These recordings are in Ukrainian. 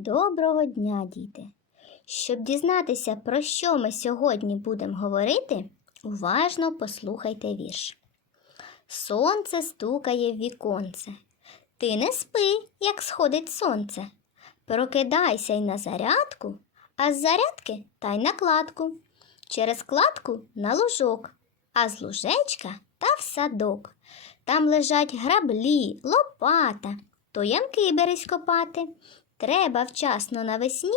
Доброго дня, діти! Щоб дізнатися, про що ми сьогодні будемо говорити, уважно послухайте вірш. Сонце стукає в віконце. Ти не спи, як сходить сонце. Прокидайся й на зарядку, а з зарядки та й на кладку. Через кладку на лужок, а з лужечка та в садок. Там лежать граблі, лопата, то ямки берись копати. Треба вчасно навесні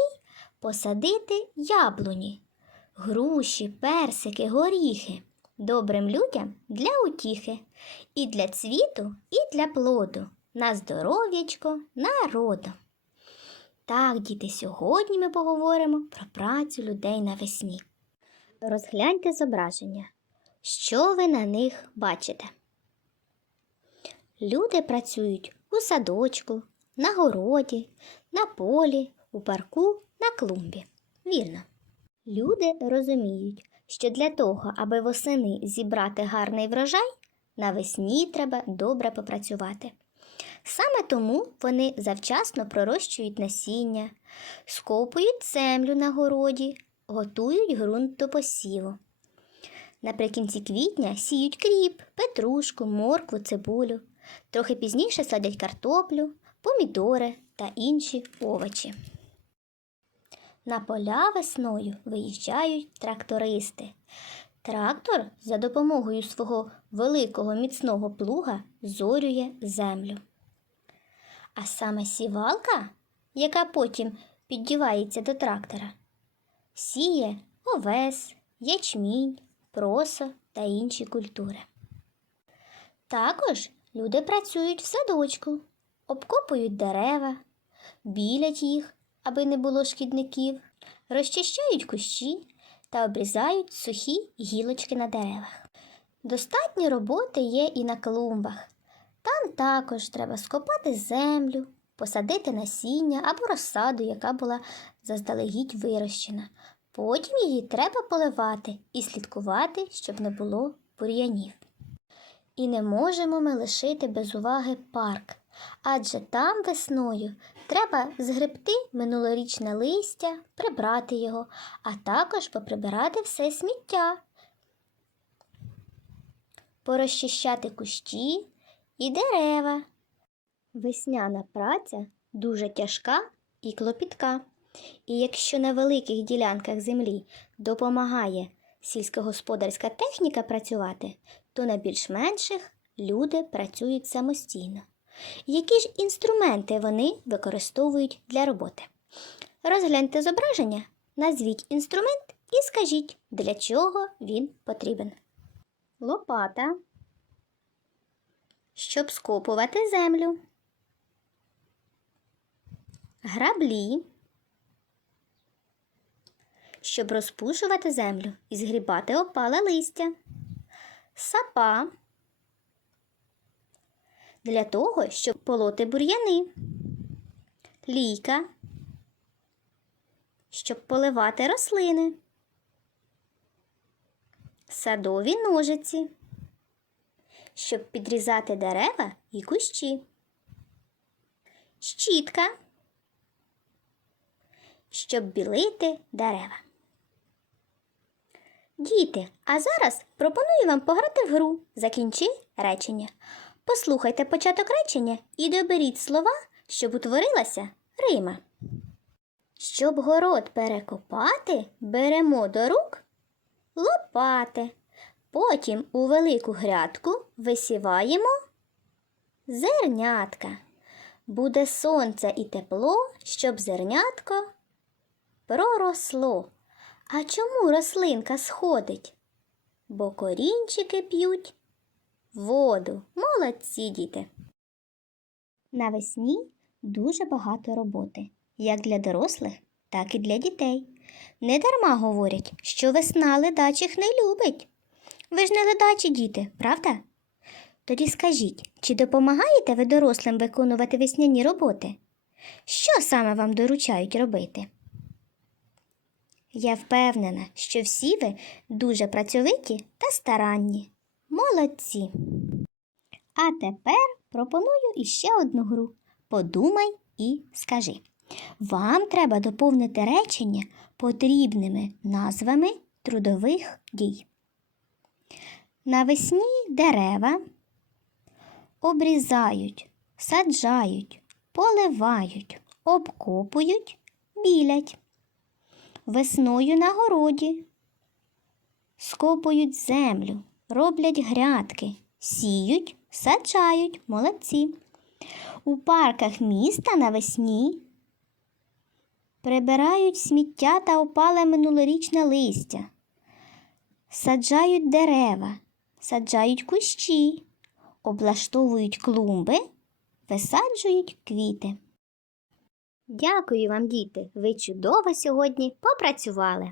посадити яблуні, груші, персики, горіхи. Добрим людям для утіхи, і для цвіту, і для плоду, на здоров'ячко народу. Так, діти, сьогодні ми поговоримо про працю людей навесні. Розгляньте зображення. Що ви на них бачите? Люди працюють у садочку, на городі, на полі, у парку, на клумбі. Вірно. Люди розуміють, що для того, аби восени зібрати гарний врожай, навесні треба добре попрацювати. Саме тому вони завчасно пророщують насіння, скопують землю на городі, готують ґрунт до посіву. Наприкінці квітня сіють кріп, петрушку, моркву, цибулю. Трохи пізніше садять картоплю, помідори та інші овочі. На поля весною виїжджають трактористи. Трактор за допомогою свого великого міцного плуга зорює землю. А саме сівалка, яка потім піддівається до трактора, сіє овес, ячмінь, просо та інші культури. Також люди працюють в садочку, обкопують дерева, білять їх, аби не було шкідників, розчищають кущі та обрізають сухі гілочки на деревах. Достатньо роботи є і на клумбах. Там також треба скопати землю, посадити насіння або розсаду, яка була заздалегідь вирощена. Потім її треба поливати і слідкувати, щоб не було бур'янів. І не можемо ми лишити без уваги парк, адже там весною треба згребти минулорічне листя, прибрати його, а також поприбирати все сміття, порозчищати кущі і дерева. Весняна праця дуже тяжка і клопітка. І якщо на великих ділянках землі допомагає сільськогосподарська техніка працювати, то на більш менших люди працюють самостійно. Які ж інструменти вони використовують для роботи? Розгляньте зображення, назвіть інструмент і скажіть, для чого він потрібен. Лопата, щоб скопувати землю. Граблі, щоб розпушувати землю і згрібати опале листя. Сапа для того, щоб полоти бур'яни. Лійка, щоб поливати рослини. Садові ножиці, щоб підрізати дерева і кущі. Щітка, щоб білити дерева. Діти, а зараз пропоную вам пограти в гру. Закінчи речення. Послухайте початок речення і доберіть слова, щоб утворилася рима. Щоб город перекопати, беремо до рук лопати. Потім у велику грядку висіваємо зернятка. Буде сонце і тепло, щоб зернятко проросло. А чому рослинка сходить? Бо корінчики п'ють воду. Молодці діти. Навесні дуже багато роботи, як для дорослих, так і для дітей. Недарма говорять, що весна ледачих не любить. Ви ж не ледачі діти, правда? Тоді скажіть, чи допомагаєте ви дорослим виконувати весняні роботи? Що саме вам доручають робити? Я впевнена, що всі ви дуже працьовиті та старанні. Молодці. А тепер пропоную іще одну гру. Подумай і скажи. Вам треба доповнити речення потрібними назвами трудових дій. Навесні дерева обрізають, саджають, поливають, обкопують, білять. Весною на городі скопують землю, роблять грядки, сіють, саджають, молодці. У парках міста навесні прибирають сміття та опале минулорічне листя, саджають дерева, саджають кущі, облаштовують клумби, висаджують квіти. Дякую вам, діти. Ви чудово сьогодні попрацювали.